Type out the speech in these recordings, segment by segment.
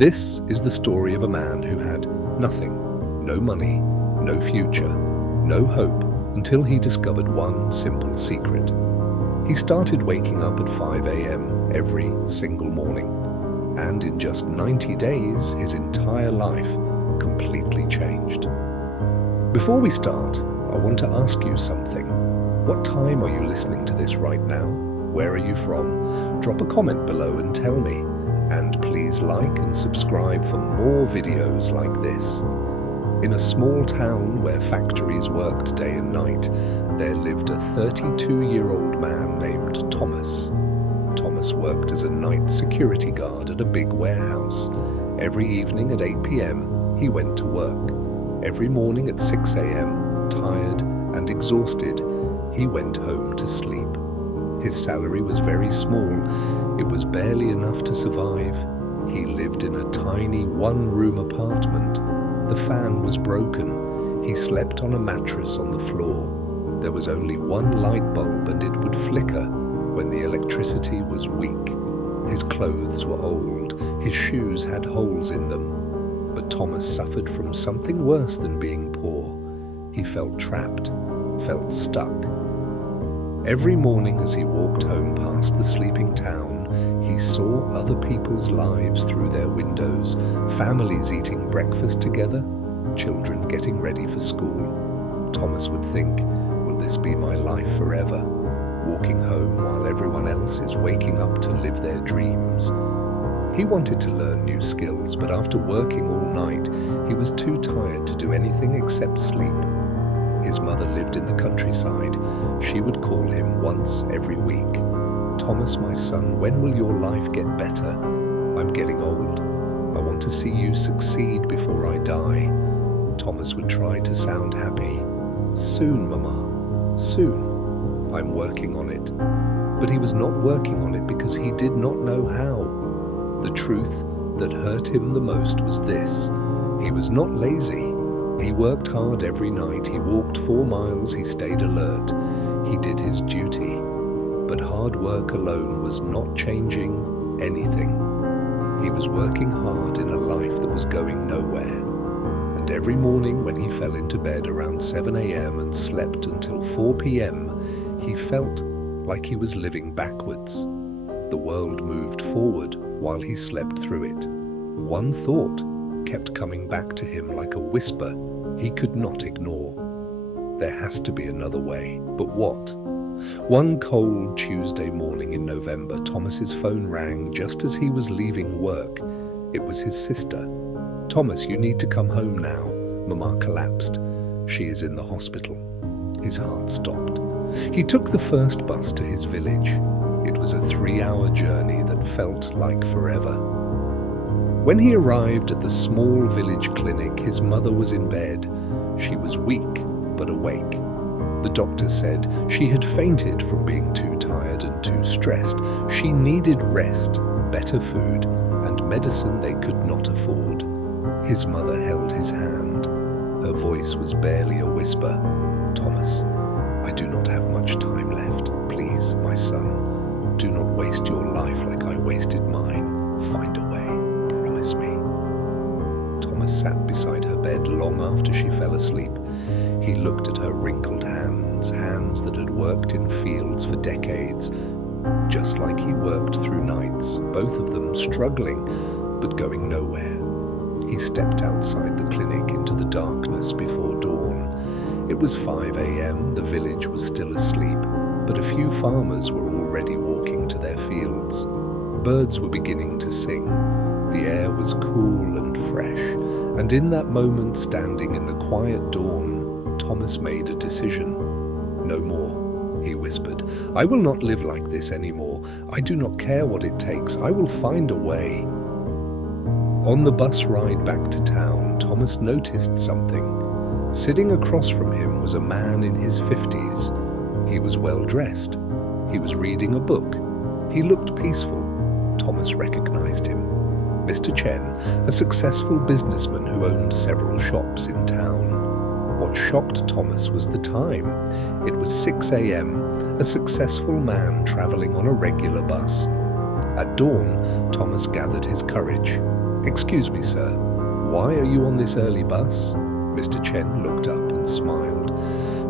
This is the story of a man who had nothing, no money, no future, no hope, until he discovered one simple secret. He started waking up at 5 a.m. every single morning, and in just 90 days, his entire life completely changed. Before we start, I want to ask you something. What time are you listening to this right now? Where are you from? Drop a comment below and tell me. And please like and subscribe for more videos like this. In a small town where factories worked day and night, there lived a 32-year-old man named Thomas. Thomas worked as a night security guard at a big warehouse. Every evening at 8 p.m., he went to work. Every morning at 6 a.m., tired and exhausted, he went home to sleep. His salary was very small. It was barely enough to survive. He lived in a tiny one-room apartment. The fan was broken. He slept on a mattress on the floor. There was only one light bulb and it would flicker when the electricity was weak. His clothes were old. His shoes had holes in them. But Thomas suffered from something worse than being poor. He felt trapped, felt stuck. Every morning as he walked home past the sleeping town, he saw other people's lives through their windows, families eating breakfast together, children getting ready for school. Thomas would think, will this be my life forever? Walking home while everyone else is waking up to live their dreams. He wanted to learn new skills, but after working all night, he was too tired to do anything except sleep. His mother lived in the countryside. She would call him once every week. Thomas, my son, when will your life get better? I'm getting old. I want to see you succeed before I die. Thomas would try to sound happy. Soon, Mama, soon. I'm working on it. But he was not working on it because he did not know how. The truth that hurt him the most was this. He was not lazy. He worked hard every night. He walked 4 miles. He stayed alert. He did his duty. But hard work alone was not changing anything. He was working hard in a life that was going nowhere. And every morning when he fell into bed around 7 a.m. and slept until 4 p.m., he felt like he was living backwards. The world moved forward while he slept through it. One thought kept coming back to him like a whisper he could not ignore. There has to be another way, but what? One cold Tuesday morning in November, Thomas's phone rang just as he was leaving work. It was his sister. Thomas, you need to come home now. Mama collapsed. She is in the hospital. His heart stopped. He took the first bus to his village. It was a 3-hour journey that felt like forever. When he arrived at the small village clinic, his mother was in bed. She was weak, but awake. The doctor said she had fainted from being too tired and too stressed. She needed rest, better food, and medicine they could not afford. His mother held his hand. Her voice was barely a whisper. Thomas, I do not have much time left. Please, my son, do not waste your life like I wasted mine. Find a way. Promise me. Thomas sat beside her bed long after she fell asleep. He looked at her wrinkled hands, hands that had worked in fields for decades, just like he worked through nights, both of them struggling, but going nowhere. He stepped outside the clinic into the darkness before dawn. It was 5 a.m., the village was still asleep, but a few farmers were already walking to their fields. Birds were beginning to sing. The air was cool and fresh, and in that moment, standing in the quiet dawn, Thomas made a decision. No more, he whispered. I will not live like this anymore. I do not care what it takes. I will find a way. On the bus ride back to town, Thomas noticed something. Sitting across from him was a man in his 50s. He was well dressed. He was reading a book. He looked peaceful. Thomas recognized him. Mr. Chen, a successful businessman who owned several shops in town. What shocked Thomas was the time. It was 6 a.m., a successful man traveling on a regular bus. At dawn, Thomas gathered his courage. "Excuse me, sir, why are you on this early bus?" Mr. Chen looked up and smiled.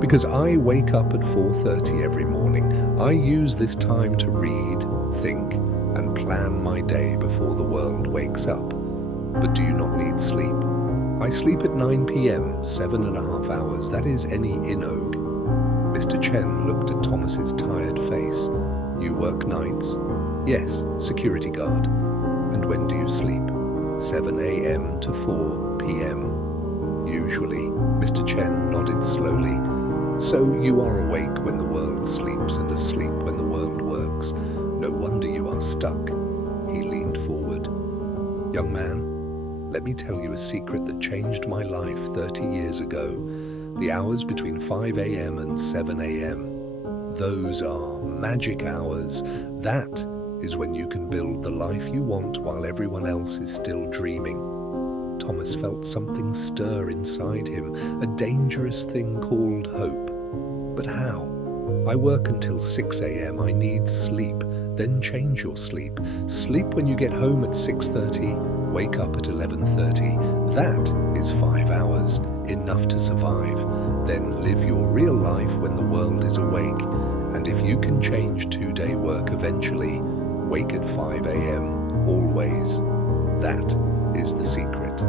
"Because I wake up at 4:30 every morning. I use this time to read, think, and plan my day before the world wakes up. But do you not need sleep? I sleep at 9 p.m., 7.5 hours. That is any inog." Mr. Chen looked at Thomas's tired face. "You work nights?" "Yes, security guard." "And when do you sleep?" 7 a.m. to 4 p.m. "Usually." Mr. Chen nodded slowly. "So you are awake when the world sleeps and asleep when the world works. No wonder you are stuck." He leaned forward. "Young man, let me tell you a secret that changed my life 30 years ago. The hours between 5 a.m. and 7 a.m. Those are magic hours. That is when you can build the life you want while everyone else is still dreaming." Thomas felt something stir inside him, a dangerous thing called hope. "But how? I work until 6 a.m. I need sleep." "Then change your sleep. Sleep when you get home at 6:30. Wake up at 11:30. That is 5 hours, enough to survive. Then live your real life when the world is awake. And if you can change 2-day work eventually, wake at 5 a.m. always. That is the secret."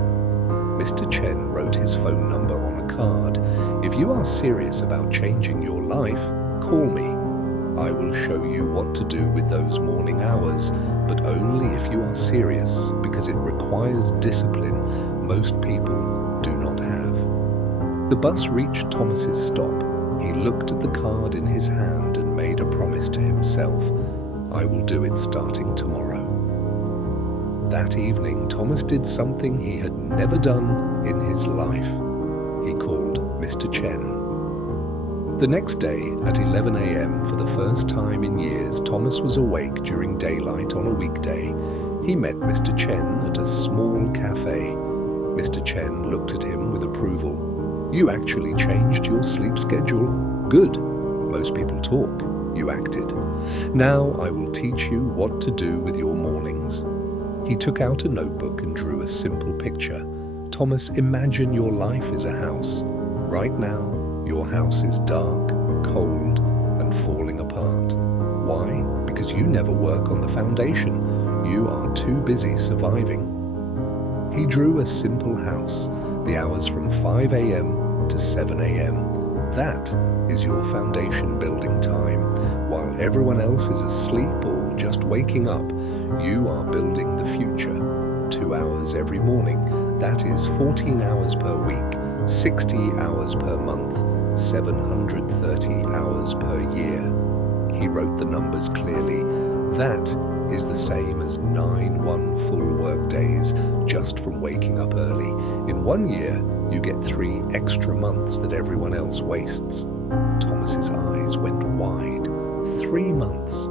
Mr. Chen wrote his phone number on a card. "If you are serious about changing your life, call me. I will show you what to do with those morning hours, but only if you are serious, because it requires discipline most people do not have." The bus reached Thomas's stop. He looked at the card in his hand and made a promise to himself. "I will do it starting tomorrow." That evening, Thomas did something he had never done in his life. He called Mr. Chen. The next day, at 11 a.m., for the first time in years, Thomas was awake during daylight on a weekday. He met Mr. Chen at a small cafe. Mr. Chen looked at him with approval. "You actually changed your sleep schedule. Good. Most people talk. You acted. Now I will teach you what to do with your mornings." He took out a notebook and drew a simple picture. "Thomas, imagine your life is a house. Right now, your house is dark, cold, and falling apart. Why? Because you never work on the foundation. You are too busy surviving." He drew a simple house, the hours from 5 a.m. to 7 a.m. That is your foundation building time. While everyone else is asleep or just waking up, you are building the future. 2 hours every morning. That is 14 hours per week, 60 hours per month, 730 hours per year. He wrote the numbers clearly. That is the same as 9 full work days just from waking up early. In 1 year, you get 3 extra months that everyone else wastes. Thomas's eyes went wide. 3 months.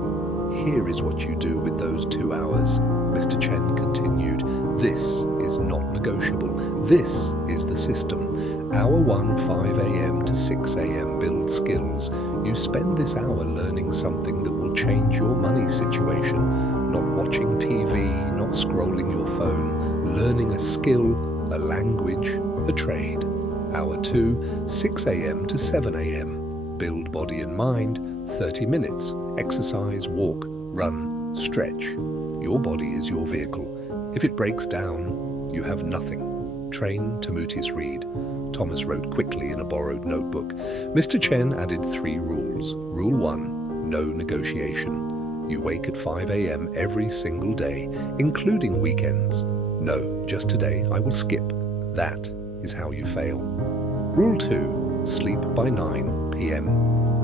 Here is what you do with those 2 hours. Mr. Chen continued. This is not negotiable. This is the system. Hour 1, 5 a.m. to 6 a.m. build skills. You spend this hour learning something that will change your money situation. Not watching TV, not scrolling your phone. Learning a skill, a language, a trade. Hour 2, 6 a.m. to 7 a.m. Build body and mind, 30 minutes. Exercise, walk, run, stretch. Your body is your vehicle. If it breaks down, you have nothing. Train Tamuti's read. Thomas wrote quickly in a borrowed notebook. Mr. Chen added 3 rules. Rule 1, no negotiation. You wake at 5 a.m. every single day, including weekends. No, just today I will skip. That is how you fail. Rule 2, sleep by 9 p.m.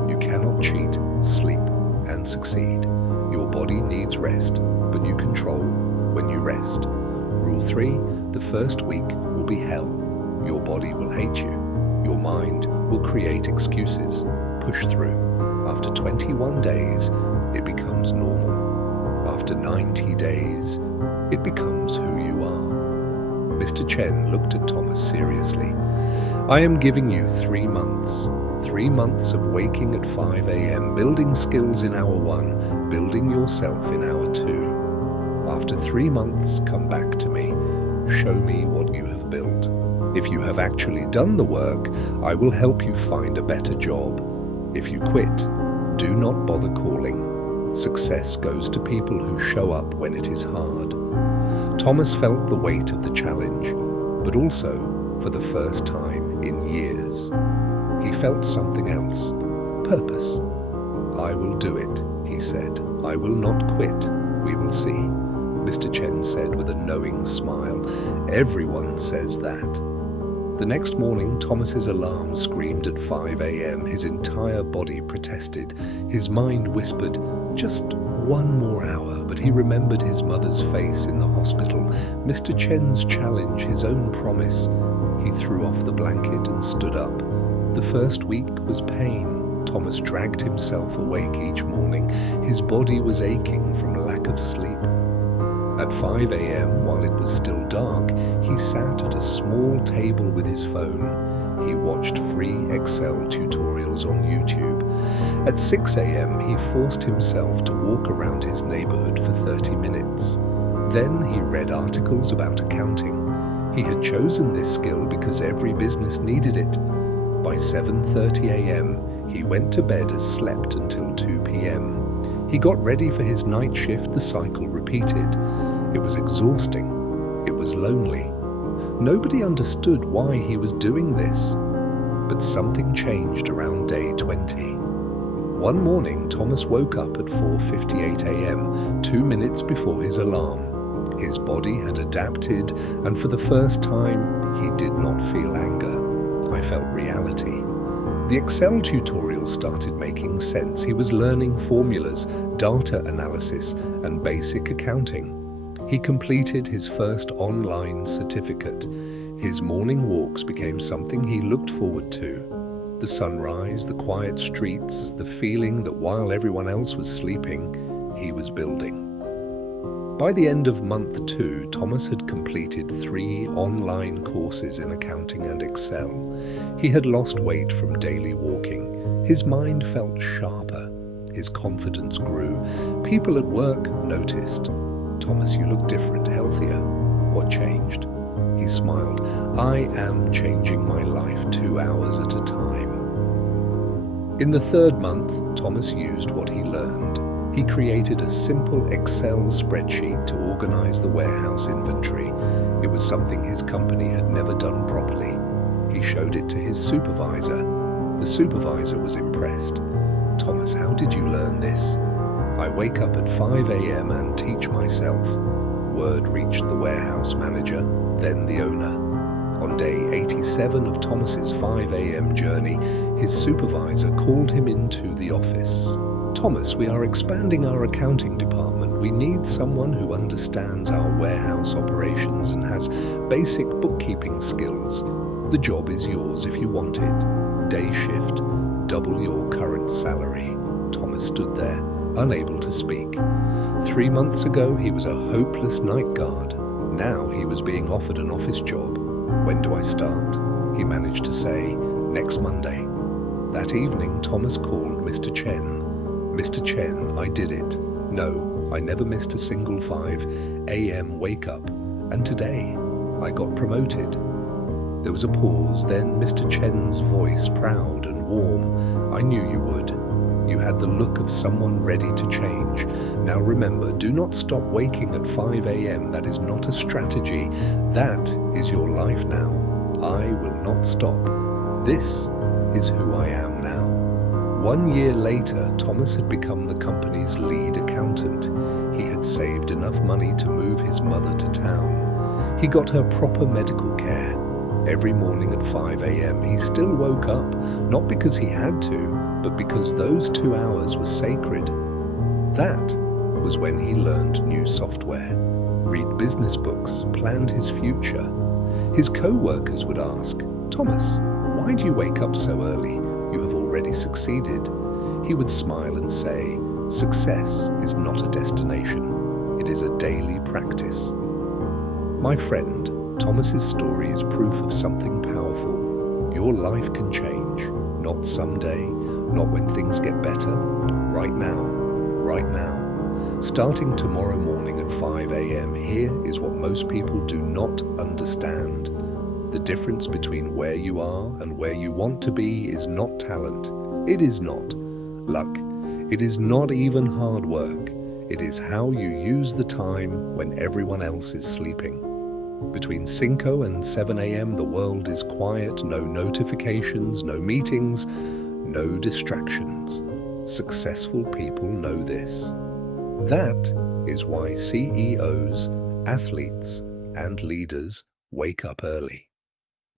You cannot cheat, sleep, and succeed. Your body needs rest, but you control when you rest. Rule 3, the first week will be hell. Your body will hate you. Your mind will create excuses. Push through. After 21 days, it becomes normal. After 90 days, it becomes who you are. Mr. Chen looked at Thomas seriously. I am giving you 3 months. 3 months of waking at 5 a.m., building skills in hour 1, building yourself in hour 2. After 3 months, come back to me. show me what you have built. If you have actually done the work, I will help you find a better job. If you quit, do not bother calling. Success goes to people who show up when it is hard. Thomas felt the weight of the challenge, but also, for the first time in years, he felt something else. Purpose. I will do it, he said. I will not quit. We will see, Mr. Chen said with a knowing smile. Everyone says that. The next morning, Thomas's alarm screamed at 5 a.m. His entire body protested. His mind whispered, just one more hour, but he remembered his mother's face in the hospital, Mr. Chen's challenge, his own promise. He threw off the blanket and stood up. The first week was pain. Thomas dragged himself awake each morning. His body was aching from lack of sleep. At 5 a.m., while it was still dark, he sat at a small table with his phone. He watched free Excel tutorials on YouTube. At 6 a.m., he forced himself to walk around his neighborhood for 30 minutes. Then he read articles about accounting. He had chosen this skill because every business needed it. By 7:30 a.m., he went to bed and slept until 2 p.m. He got ready for his night shift. The cycle repeated. It was exhausting. It was lonely. Nobody understood why he was doing this. But something changed around day 20. One morning, Thomas woke up at 4:58 a.m., 2 minutes before his alarm. His body had adapted, and for the first time, he did not feel anger. I felt reality. The Excel tutorial started making sense. He was learning formulas, data analysis, and basic accounting. He completed his first online certificate. His morning walks became something he looked forward to. The sunrise, the quiet streets, the feeling that while everyone else was sleeping, he was building. By the end of month 2, Thomas had completed 3 online courses in accounting and Excel. He had lost weight from daily walking. His mind felt sharper. His confidence grew. People at work noticed. Thomas, you look different, healthier. What changed? He smiled. I am changing my life 2 hours at a time. In the 3rd month, Thomas used what he learned. He created a simple Excel spreadsheet to organize the warehouse inventory. It was something his company had never done properly. He showed it to his supervisor. The supervisor was impressed. Thomas, how did you learn this? I wake up at 5 a.m. and teach myself. Word reached the warehouse manager, then the owner. On day 87 of Thomas's 5 a.m. journey, his supervisor called him into the office. Thomas, we are expanding our accounting department. We need someone who understands our warehouse operations and has basic bookkeeping skills. The job is yours if you want it. Day shift, double your current salary. Thomas stood there, unable to speak. 3 months ago, he was a hopeless night guard. Now he was being offered an office job. When do I start? He managed to say, next Monday. That evening, Thomas called Mr. Chen. Mr. Chen, I did it. No, I never missed a single 5 a.m. wake up. And today, I got promoted. There was a pause, then Mr. Chen's voice, proud and warm. I knew you would. You had the look of someone ready to change. Now remember, do not stop waking at 5 a.m. That is not a strategy. That is your life now. I will not stop. This is who I am now. 1 year later, Thomas had become the company's lead accountant. He had saved enough money to move his mother to town. He got her proper medical care. Every morning at 5 a.m. he still woke up, not because he had to, but because those 2 hours were sacred. That was when he learned new software, read business books, planned his future. His co-workers would ask, Thomas, why do you wake up so early? You have already succeeded. He would smile and say, success is not a destination. It is a daily practice. My friend, Thomas's story is proof of something powerful. Your life can change, not someday, not when things get better, right now, right now. Starting tomorrow morning at 5 a.m., here is what most people do not understand. The difference between where you are and where you want to be is not talent. It is not luck. It is not even hard work. It is how you use the time when everyone else is sleeping. Between 5 and 7 a.m., the world is quiet, no notifications, no meetings, no distractions. Successful people know this. That is why CEOs, athletes, and leaders wake up early.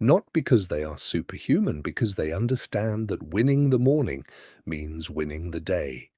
Not because they are superhuman, because they understand that winning the morning means winning the day.